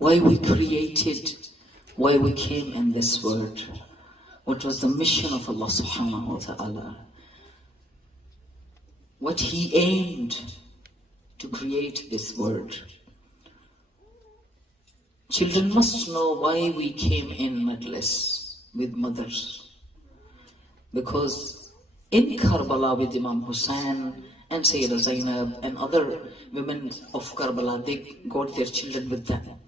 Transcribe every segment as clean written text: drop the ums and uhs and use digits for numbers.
why we created, why we came in this world, what was the mission of Allah subhanahu wa ta'ala, what He aimed to create this world. Children must know why we came in Majlis with mothers. Because in Karbala with Imam Hussain and Sayyida Zainab and other women of Karbala, they got their children with them.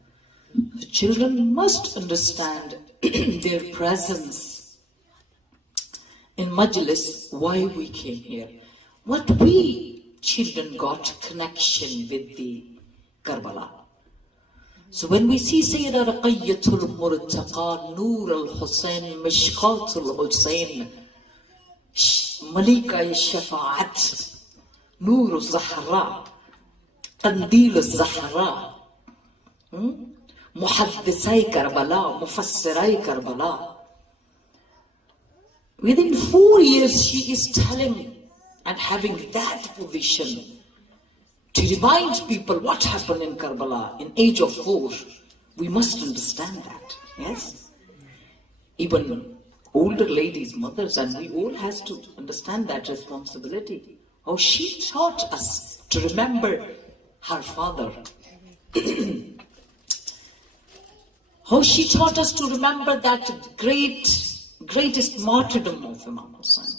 The children must understand their presence in Majlis, why we came here. What we children got connection with the Karbala. So when we see Sayyida Ruqayyatul Murtaqa, Noor al-Hussein, Mishqatul Hussein, Malika al-Shafa'at, Noor al-Zahra, Qandil al-Zahra, Muhaddisai Karbala, Mufassirai Karbala. Within 4 years she is telling and having that position to remind people what happened in Karbala in age of 4. We must understand that, yes? Even older ladies, mothers, and we all has to understand that responsibility. How she taught us to remember her father. How she taught us to remember that greatest martyrdom of Imam Hussain.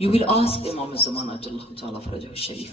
You will ask Imam Zaman Ajallahu Ta'ala Farajahu Sharif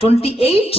28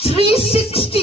360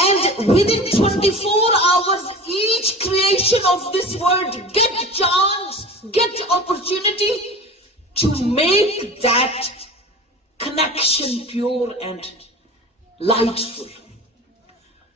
And within 24 hours, each creation of this world get chance, get opportunity to make that connection pure and lightful.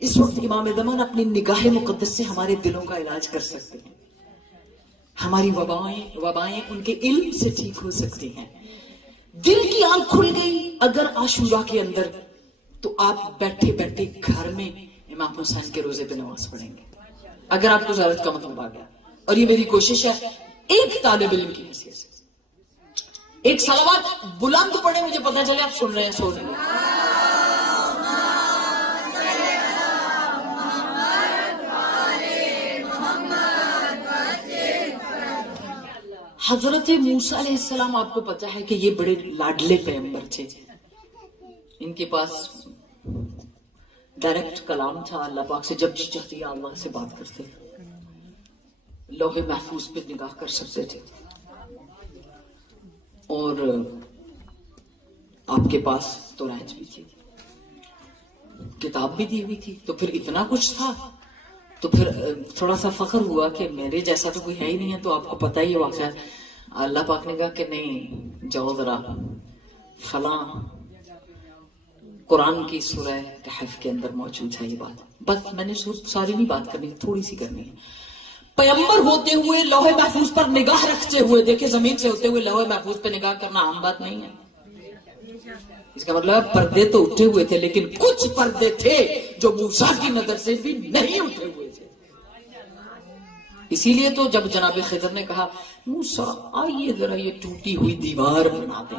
اس وقت امام زمان اپنی نگاہ مقدس سے ہمارے دلوں کا علاج کر سکتے ہیں. ہماری وبائیں ان کے علم سے ٹھیک ہو سکتی ہیں. دل کی آنکھ کھل گئی اگر عاشورہ کے اندر، تو آپ بیٹھے بیٹھے گھر میں امام حسین کے روزے پہ نماز پڑھیں گے اگر آپ کو زیارت کا مطلب آ گیا. اور یہ میری کوشش ہے ایک طالب علم کی حیثیت سے، ایک صلوات بلند پڑھے، مجھے پتا چلے آپ سن رہے ہیں، سو رہے ہیں. حضرت موسیٰ علیہ السلام، آپ کو پتا ہے کہ یہ بڑے لاڈلے پیغمبر تھے. ان کے پاس ڈائریکٹ کلام تھا اللہ پاک سے، جب جی چاہتی اللہ سے بات کرتے، لوح محفوظ پہ نگاہ کر سکتے تھے. اور آپ کے پاس توراۃ بھی تھی، کتاب بھی دی ہوئی تھی. تو پھر اتنا کچھ تھا تو پھر تھوڑا سا فخر ہوا کہ میرے جیسا تو کوئی ہے ہی نہیں ہے. تو آپ کو پتا ہی واقعہ، اللہ پاک نے کہا کہ نہیں، جاؤ ذرا فلاں قرآن کی سورہ کہف کے اندر موجود ہے یہ بات. بس میں نے ساری نہیں بات کرنی، تھوڑی سی کرنی ہے. پیغمبر ہوتے ہوئے لوح محفوظ پر نگاہ رکھتے ہوئے، دیکھیں زمین سے ہوتے ہوئے لوح محفوظ پہ نگاہ کرنا عام بات نہیں ہے. اس کا مطلب پردے تو اٹھے ہوئے تھے، لیکن کچھ پردے تھے جو موسیٰ کی نظر سے بھی نہیں اٹھے ہوئے تھے. اسی لیے تو جب جناب خضر نے کہا موسیٰ آئیے ذرا یہ ٹوٹی ہوئی دیوار بنا دیں،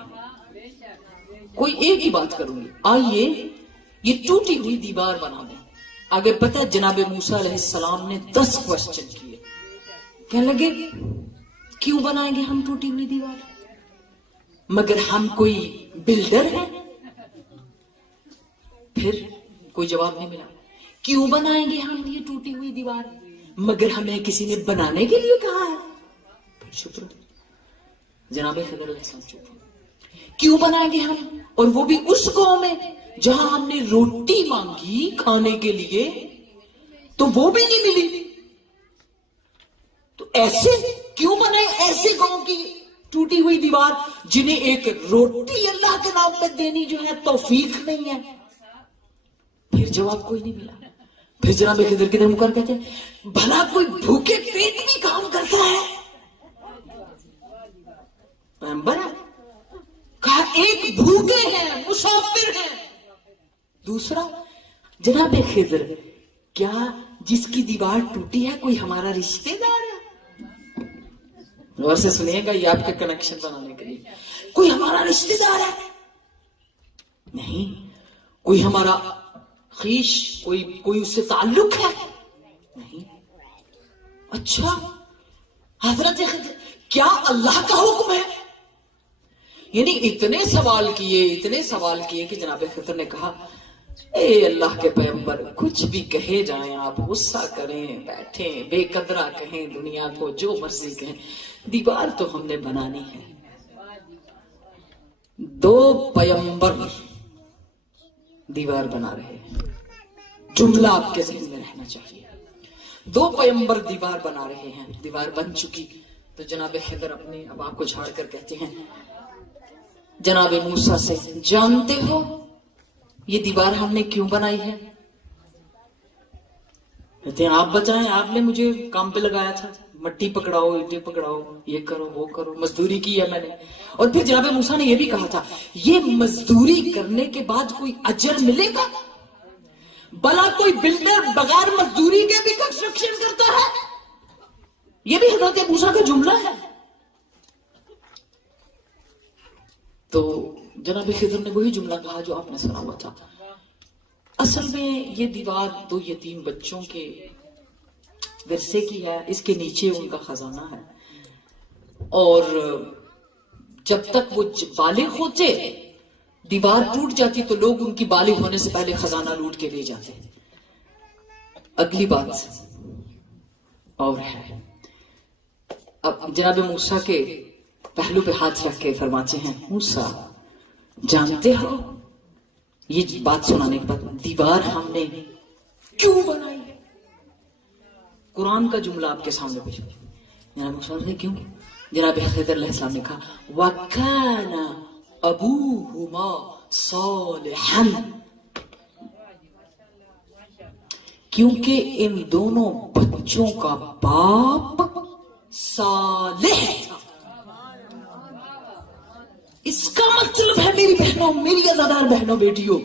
کوئی ایک ہی بات کروں گی، آئیے یہ ٹوٹی ہوئی دیوار بنا دیں. آگے پتہ جناب موسیٰ علیہ السلام نے 10 کوسچن کیے. کہنے لگے کیوں بنائیں گے ہم ٹوٹی ہوئی دیوار؟ مگر ہم کوئی بلڈر ہیں؟ پھر کوئی جواب نہیں ملا. کیوں بنائیں گے ہم یہ ٹوٹی ہوئی دیوار؟ مگر ہمیں کسی نے بنانے کے لیے کہا ہے. شکر جناب خضر علیہ السلام چپ. کیوں بنائیں گے ہم، اور وہ بھی اس گاؤں میں جہاں ہم نے روٹی مانگی کھانے کے لیے تو وہ بھی نہیں ملی. تو ایسے کیوں بنائے ایسے گاؤں کی ٹوٹی ہوئی دیوار جنہیں ایک روٹی اللہ کے نام پہ دینی جو ہے توفیق نہیں ہے؟ پھر جواب کوئی نہیں ملا. پھر جناب خضر کی طرف مکر کہتے ہیں بھلا کوئی بھوکے پیٹ بھی کام کرتا ہے؟ پیغمبر ہے، کہا ایک بھوکے ہیں، مسافر ہیں. دوسرا جناب خضر، کیا جس کی دیوار ٹوٹی ہے کوئی ہمارا رشتہ دار ہے؟ غور سے سنیے گا، یہ آپ کے کنیکشن بنانے کے لیے. کوئی ہمارا رشتہ دار ہے؟ نہیں. کوئی ہمارا خیش، کوئی اس سے تعلق ہے؟ نہیں. اچھا حضرت خضر، کیا اللہ کا حکم ہے؟ یعنی اتنے سوال کیے کہ جناب خضر نے کہا اے اللہ کے پیغمبر، کچھ بھی کہے جائیں آپ، غصہ کریں، بیٹھیں، بے قدرہ کہیں، دنیا کو جو مرضی کہیں، دیوار تو ہم نے بنانی ہے. 2 پیغمبر دیوار بنا رہے ہیں، جملہ آپ کے ذہن میں رہنا چاہیے. 2 پیغمبر دیوار بنا رہے ہیں، دیوار بن چکی. تو جناب خضر اپنے ابا کو جھاڑ کر کہتے ہیں جناب موسیٰ سے، جانتے ہو یہ دیوار ہم نے کیوں بنائی ہے؟ کہتے ہیں آپ بتائیں، آپ نے مجھے کام پہ لگایا تھا، مٹی پکڑاؤ، اینٹیں پکڑاؤ، یہ کرو وہ کرو، مزدوری کی ہے میں نے. اور پھر جناب موسیٰ نے یہ بھی کہا تھا یہ مزدوری کرنے کے بعد کوئی اجر ملے گا؟ بھلا کوئی بلڈر بغیر مزدوری کے بھی کنسٹرکشن کرتا ہے؟ یہ بھی حضرت موسیٰ کا جملہ ہے. تو جناب خضر نے وہی جملہ کہا جو آپ نے سنا ہوا تھا. اصل میں یہ دیوار 2 یتیم بچوں کے ورثے کی ہے، اس کے نیچے ان کا خزانہ ہے. اور جب تک وہ بالغ ہوتے دیوار ٹوٹ جاتی تو لوگ ان کی بالغ ہونے سے پہلے خزانہ لوٹ کے لے جاتے. اگلی بات اور ہے، اب جناب موسیٰ کے پہلو پہ ہاتھ رکھ کے فرماتے ہیں موسیٰ جانتے ہو، یہ بات سنانے کے بعد، دیوار ہم نے کیوں بنائی ہے؟ قرآن کا جملہ آپ کے سامنے پیش. جناب موسیٰ نے کیوں؟ جناب خضر علیہ السلام نے کہا وَكَانَ أَبُوهُمَا صَالِحًا. کیونکہ ان دونوں بچوں کا باپ صالح تھا. اس کا مطلب ہے میری بہنوں، میری عزادار بہنوں بیٹیوں،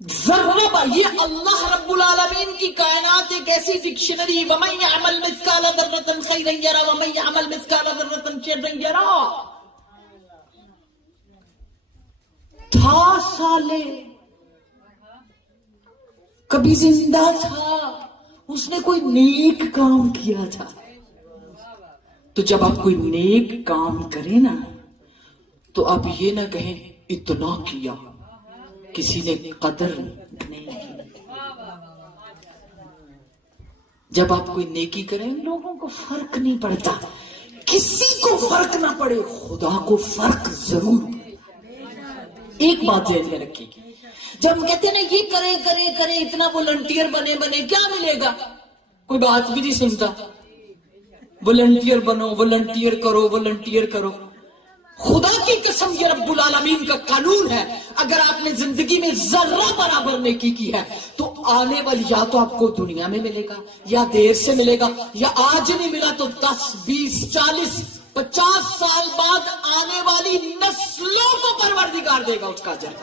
ذرہ یہ اللہ رب العالمین کی کائنات ایک ایسی ڈکشنری، وَمَن يَعْمَلْ مِثْقَالَ ذَرَّةٍ خَيْرًا يَرَهُ وَمَن يَعْمَلْ مِثْقَالَ ذَرَّةٍ شَرًّا يَرَهُ. تھا صالح، کبھی زندہ تھا، اس نے کوئی نیک کام کیا تھا. تو جب آپ کوئی نیک کام کریں نا تو آپ یہ نہ کہیں اتنا کیا، کسی نے قدر نہیں کی. جب آپ کوئی نیکی کریں لوگوں کو فرق نہیں پڑتا، کسی کو فرق نہ پڑے، خدا کو فرق ضرور. ایک بات ذہن میں رکھیے، جب ہم کہتے ہیں نا یہ کریں کریں کریں، اتنا والنٹیئر بنے، کیا ملے گا؟ کوئی بات بھی نہیں سنتا. والنٹیئر بنو، والنٹیئر کرو. خدا کی قسم یہ رب العالمین کا قانون ہے، اگر آپ نے زندگی میں ذرہ برابر نیکی کی ہے تو آنے والی، یا تو آپ کو دنیا میں ملے گا یا دیر سے ملے گا، یا آج نہیں ملا تو 10 20 40 50 سال بعد آنے والی نسلوں کو پروردگار دے گا اس کا اجر.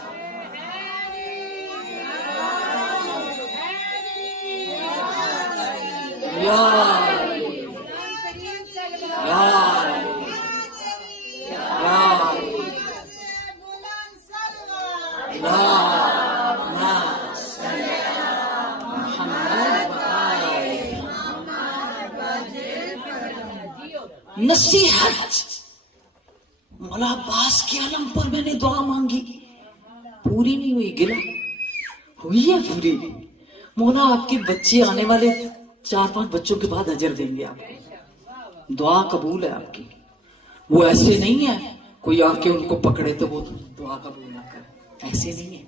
نصیحت، مولا عباس کے علم پر میں نے دعا مانگی، پوری نہیں ہوئی، گلا ہوئی ہے پوری. مولا آپ کے بچے آنے والے 4-5 بچوں کے بعد اجر دیں گے آپ کو، دعا قبول ہے آپ کی. وہ ایسے نہیں ہے کوئی آ کے ان کو پکڑے تو وہ دعا قبول نہ کرے، ایسے نہیں ہے.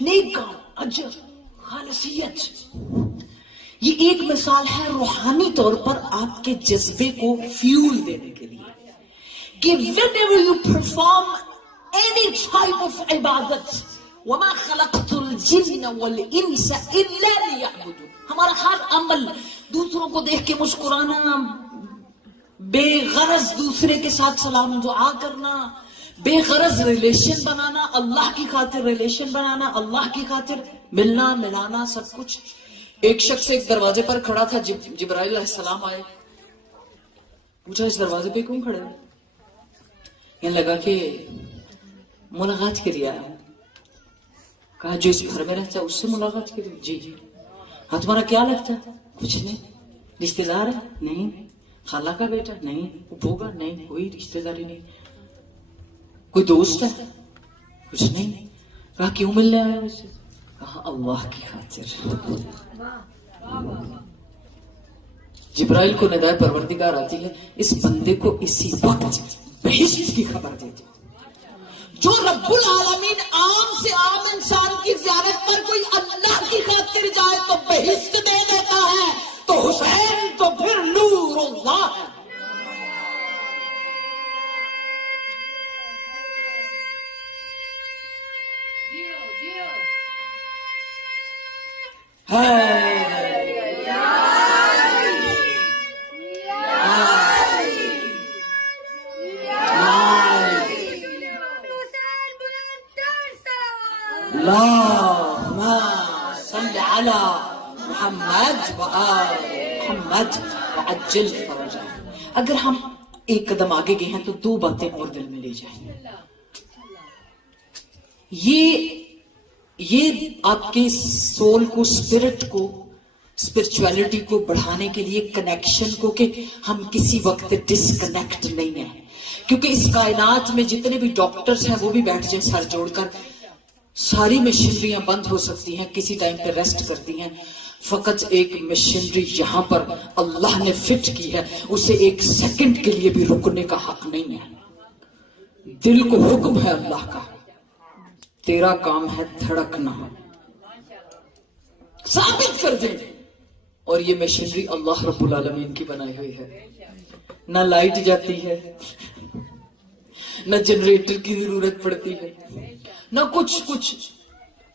نیک کام، اجر، خالصیت، یہ ایک مثال ہے روحانی طور پر آپ کے جذبے کو فیول دینے کے لیے کہ whenever you perform any type of عبادت، وَمَا خَلَقْتُ الْجِنَّ وَالْإِنسَ إِلَّا لِيَعْبُدُونِ، ہمارا ہر عمل، دوسروں کو دیکھ کے مسکرانا، بے غرض دوسرے کے ساتھ سلام دعا کرنا، بے غرض ریلیشن بنانا، اللہ کی خاطر ریلیشن بنانا، اللہ کی خاطر ملنا ملانا، سب کچھ. ایک شخص ایک دروازے پر کھڑا تھا، جبرائیل علیہ السلام آئے، پوچھا اس دروازے پہ کیوں کھڑے ہو؟ یہ لگا کہ ملاقات کے لیے آیا ہوں. کہا جو اس گھر میں رہتا ہے اس سے ملاقات کے لیے؟ جی. ہاں تمہارا کیا لگتا ہے؟ کچھ نہیں. رشتے دار ہے؟ نہیں. خالہ کا بیٹا؟ نہیں. پھوپھو کا؟ نہیں. کوئی رشتے داری نہیں. کوئی دوست ہے؟ کچھ نہیں. کہا کیوں ملنے آیا مجھ سے؟ کہا اللہ کی خاطر. جبرائیل کو ندائے پروردگار آتی ہے، اس بندے کو اسی وقت بہشت کی خبر دیتے. جو رب العالمین عام سے عام انسان کی زیارت پر کوئی اللہ کی خاطر جائے تو بہشت دے دیتا ہے، تو حسین تو پھر نور اللہ ہے. محمد وعجل فرجہ. اگر ہم ایک قدم آگے گئے ہیں تو 2 باتیں اور دل میں لے جائیں. یہ آپ کے سول کو، اسپرٹ کو، اسپرچویلٹی کو بڑھانے کے لیے، کنیکشن کو، کہ ہم کسی وقت ڈسکنیکٹ نہیں ہیں. کیونکہ اس کائنات میں جتنے بھی ڈاکٹرز ہیں وہ بھی بیٹھ جائیں سر جوڑ کر، ساری مشینریاں بند ہو سکتی ہیں، کسی ٹائم پہ ریسٹ کرتی ہیں. فقط ایک مشینری یہاں پر اللہ نے فٹ کی ہے، اسے 1 سیکنڈ کے لیے بھی رکنے کا حق نہیں ہے. دل کو حکم ہے اللہ کا، تیرا کام ہے دھڑکنا، ثابت کر دیں. اور یہ مشینری اللہ رب العالمین کی بنائی ہوئی ہے. نہ لائٹ جاتی ہے، نہ جنریٹر کی ضرورت پڑتی ہے، نہ کچھ.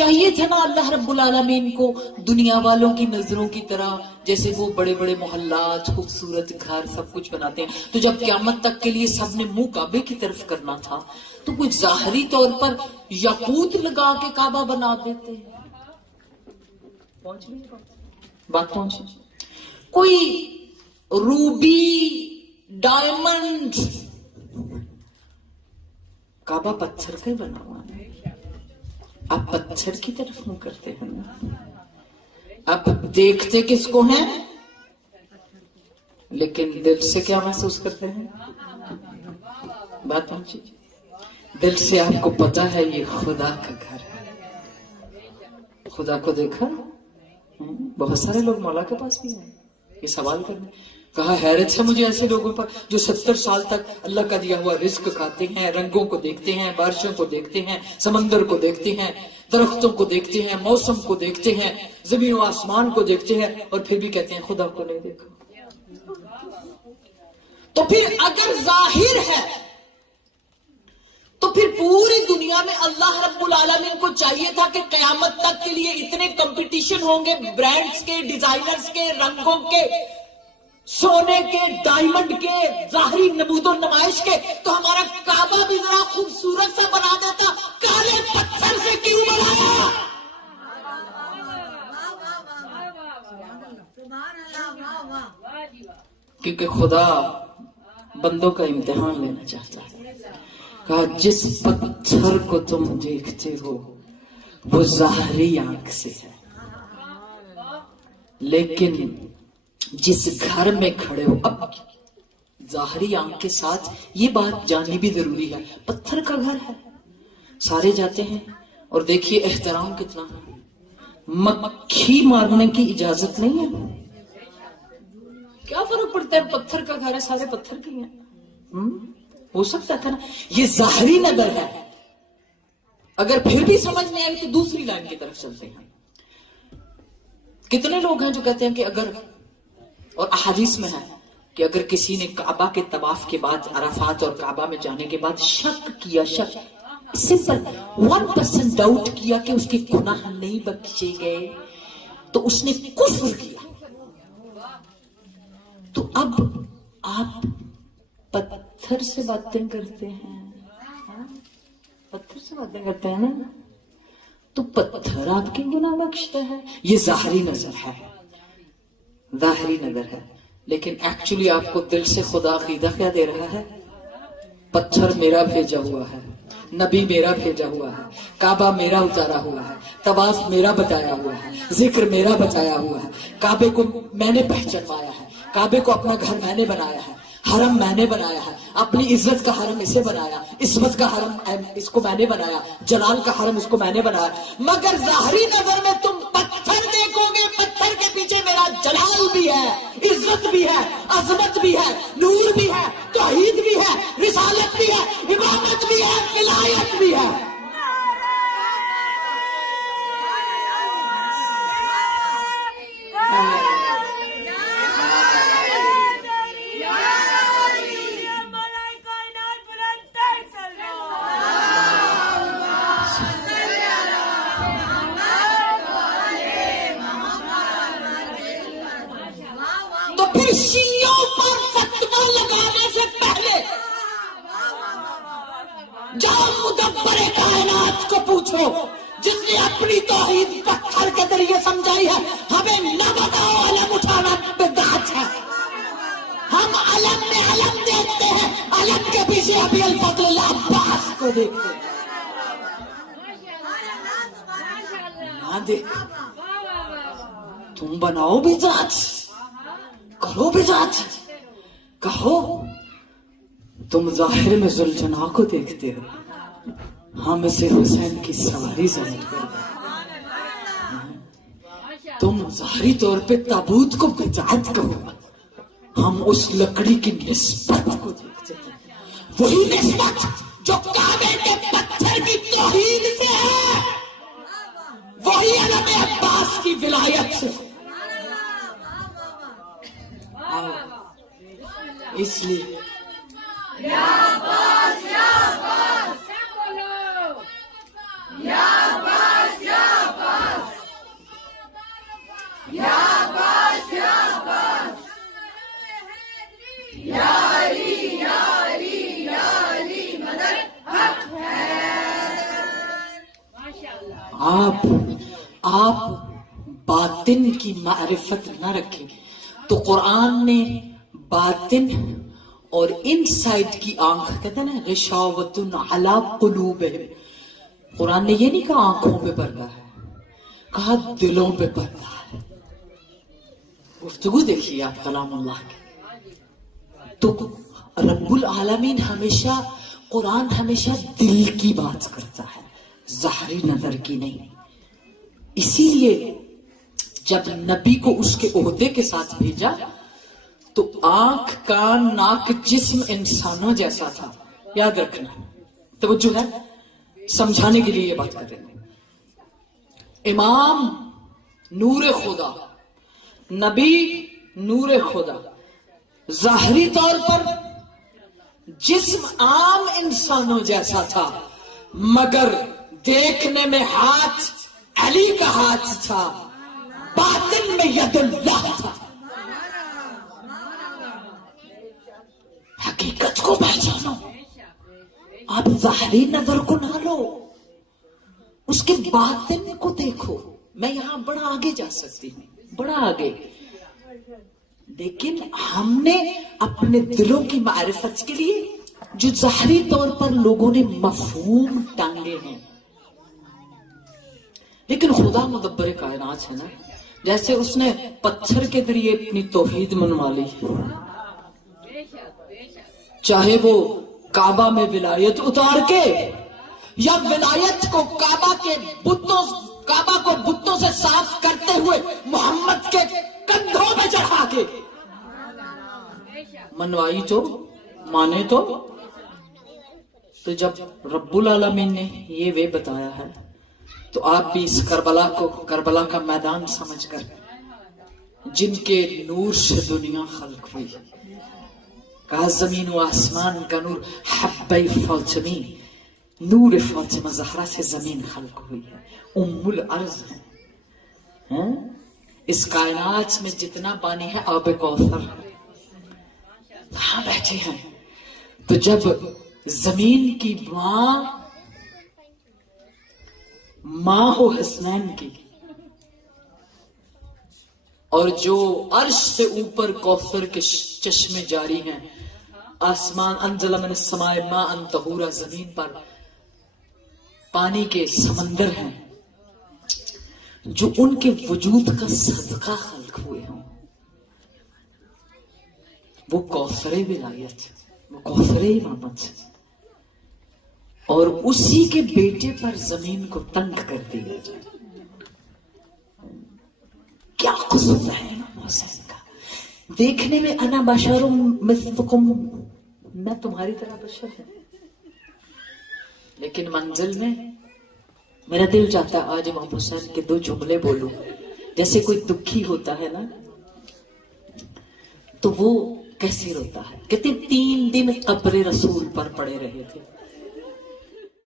چاہیے تھا نا اللہ رب العالمین کو دنیا والوں کی نظروں کی طرح، جیسے وہ بڑے بڑے محلات، خوبصورت گھر، سب کچھ بناتے ہیں، تو جب قیامت تک کے لیے سب نے منہ کعبے کی طرف کرنا تھا تو کچھ ظاہری طور پر یاقوت لگا کے کعبہ بنا دیتے. بات پہنچ، کوئی روبی ڈائمنڈ، کعبہ پتھر کا ہی بنا ہوا ہے. آپ پتھر کی طرف منہ کرتے ہیں نا، آپ دیکھتے کس کو ہیں لیکن دل سے کیا محسوس کرتے ہیں؟ بات پہنچی. دل سے آپ کو پتا ہے یہ خدا کا گھر ہے. خدا کو دیکھا. بہت سارے لوگ مولا کے پاس بھی ہیں یہ سوال کرنے. کہا حیرت ہے مجھے ایسے لوگوں پر جو 70 سال تک اللہ کا دیا ہوا رزق کھاتے ہیں، رنگوں کو دیکھتے ہیں، بارشوں کو دیکھتے ہیں، سمندر کو دیکھتے ہیں، درختوں کو دیکھتے ہیں، موسم کو دیکھتے ہیں، زمین و آسمان کو دیکھتے ہیں، اور پھر بھی کہتے ہیں خدا کو نہیں دیکھا. تو پھر اگر ظاہر ہے تو پھر پوری دنیا میں اللہ رب العالمین کو چاہیے تھا کہ قیامت تک کے لیے اتنے کمپٹیشن ہوں گے برانڈز کے، ڈیزائنرز کے، رنگوں کے، سونے کے، ڈائمنڈ کے، ظاہری نمود و نمائش کے، تو ہمارا کعبہ بھی ذرا خوبصورت سا بنا دیتا. کالے پتھر سے کیوں بنایا؟ کیونکہ خدا بندوں کا امتحان لینا چاہتا ہے. کہا جس پتھر کو تم دیکھتے ہو وہ ظاہری آنکھ سے ہے، لیکن جس گھر میں کھڑے ہو، اب ظاہری آنکھ کے ساتھ یہ بات جاننی بھی ضروری ہے، پتھر کا گھر ہے، سارے جاتے ہیں. اور دیکھیے احترام کتنا ہے. مکھی مارنے کی اجازت نہیں ہے. کیا فرق پڑتا ہے؟ پتھر کا گھر ہے، سارے پتھر کے ہیں. ہو سکتا تھا نا یہ ظاہری نظر ہے. اگر پھر بھی سمجھ نہیں آئی تو دوسری لائن کی طرف چلتے ہیں. کتنے لوگ ہیں جو کہتے ہیں کہ اگر، اور احادیث میں ہے کہ اگر کسی نے کعبہ کے طواف کے بعد، عرفات اور کعبہ میں جانے کے بعد شک کیا، شک صرف 1% ڈاؤٹ کیا کہ اس کے گناہ نہیں بخشے گئے، تو اس نے کفر کیا. تو اب آپ پتھر سے باتیں کرتے ہیں، پتھر سے باتیں کرتے ہیں نا، تو پتھر آپ کے گناہ بخشتا ہے. یہ ظاہری نظر ہے، ظاہری نظر ہے. لیکن ایکچولی آپ کو دل سے خدا عقیدہ کیا دے رہا ہے؟ پتھر میرا بھیجا ہوا ہے، نبی میرا بھیجا ہوا ہے، کعبہ میرا اتارا ہوا ہے، طواف میرا بتایا ہوا ہے، ذکر میرا بتایا ہوا ہے، کعبے کو میں نے پہچانوایا ہے، کعبے کو اپنا گھر میں نے بنایا ہے، حرم میں نے بنایا ہے، اپنی عزت کا حرم اسے بنایا، عصمت کا حرم اس کو میں نے بنایا، جلال کا حرم اس کو میں نے بنایا. مگر ظاہری نظر میں تم پتھر دیکھو گے، پتھر کے پیچھے میرا جلال بھی ہے، عزت بھی ہے، عظمت بھی ہے، نور بھی ہے، توحید بھی ہے، رسالت بھی ہے، امامت بھی ہے، ولایت بھی ہے. شیعوں پر فتویٰ لگانے سے پہلے جاؤ مدبر کائنات کو پوچھو، جس نے اپنی توحید پتھر کے ذریعے سمجھائی ہے. ہمیں نہ بتاؤ علم اٹھانا بدعت ہے. ہم علم میں علم دیکھتے ہیں، علم کے پیچھے ابھی الفضل اللہ عباس کو دیکھتے ہیں. نہ دیکھ، تم بناؤ بدعت، کرو بدعت، کہو تم ظاہر میں ذوالجناح کو دیکھتے ہو، ہم اسے حسین کی سواری سمجھ کر، تم ظاہری طور پہ تابوت کو بدعت کہو، ہم اس لکڑی کی نسبت کو دیکھتے ہیں، وہی نسبت جو کعبے کے پتھر کی توحید سے ہے، وہی علم عباس کی ولایت سے. اس لیے یا عباس یا عباس، یا عباس یا آپ باطن کی معرفت نہ رکھیں تو قرآن نے باطن اور ان سائڈ کی آنکھ، کہتے ہیں نا غشاوۃ علی قلوبہم، قرآن نے یہ نہیں کہا آنکھوں پہ پردہ ہے، کہا دلوں پہ پردہ ہے۔ گفتگو دیکھیے آپ کلام اللہ کی، تو رب العالمین ہمیشہ، قرآن ہمیشہ دل کی بات کرتا ہے، ظاہری نظر کی نہیں۔ اسی لیے جب نبی کو اس کے عہدے کے ساتھ بھیجا تو آنکھ کان ناک جسم انسانوں جیسا تھا، یاد رکھنا، توجہ ہے، سمجھانے کے لیے یہ بات کر رہے ہیں۔ امام نور خدا، نبی نور خدا، ظاہری طور پر جسم عام انسانوں جیسا تھا، مگر دیکھنے میں ہاتھ علی کا ہاتھ تھا، باطن میں ید اللہ تھا۔ حقیقت کو پہچانو، آپ ظاہری نظر کو نہ لو، اس کے باطن کو دیکھو۔ میں یہاں بڑا آگے جا سکتی ہوں، بڑا آگے، لیکن ہم نے اپنے دلوں کی معرفت کے لیے جو ظاہری طور پر لوگوں نے مفہوم ٹانگے ہیں، لیکن خدا مدبر کائنات ہے نا، جیسے اس نے پتھر کے ذریعے اپنی توحید منوا لی، چاہے وہ کعبہ میں ولایت اتار کے یا ولایت کو کعبہ کو بتوں سے صاف کرتے ہوئے محمد کے کندھوں میں چڑھا کے منوائی، تو مانے تو جب رب العالمین نے یہ وے بتایا ہے تو آپ بھی اس کربلا کا میدان سمجھ کر، جن کے نور سے دنیا خلق ہوئی، کہا زمین و آسمان کا نور حبی فاطمی، نور فاطمہ زہرا سے زمین خلق ہوئی ہے، ام الارض ہے، اس کائنات میں جتنا پانی ہے آب کوثر ہاں بیٹھے ہیں۔ تو جب زمین کی ماں ہو حسنین کی، اور جو عرش سے اوپر کوثر کے چشمے جاری ہیں، آسمان انزل من السماء ماء طہورا، زمین پر پانی کے سمندر ہیں جو ان کے وجود کا صدقہ خلق ہوئے ہوں، وہ کوثر ولایت، وہ کوثر امامت، اور اسی کے بیٹے پر زمین کو تنگ کر دیا جائے۔ کیا قصور ہے امام حسین کا، دیکھنے میں انا بشر مثلکم، میں تمہاری طرح بشر ہوں، لیکن منزل میں میرا دل چاہتا ہے آج امام حسین کے دو جملے بولوں، جیسے کوئی دکھی ہوتا ہے نا تو وہ کیسے روتا ہے، کہتے 3 دن قبر رسول پر پڑے رہے تھے،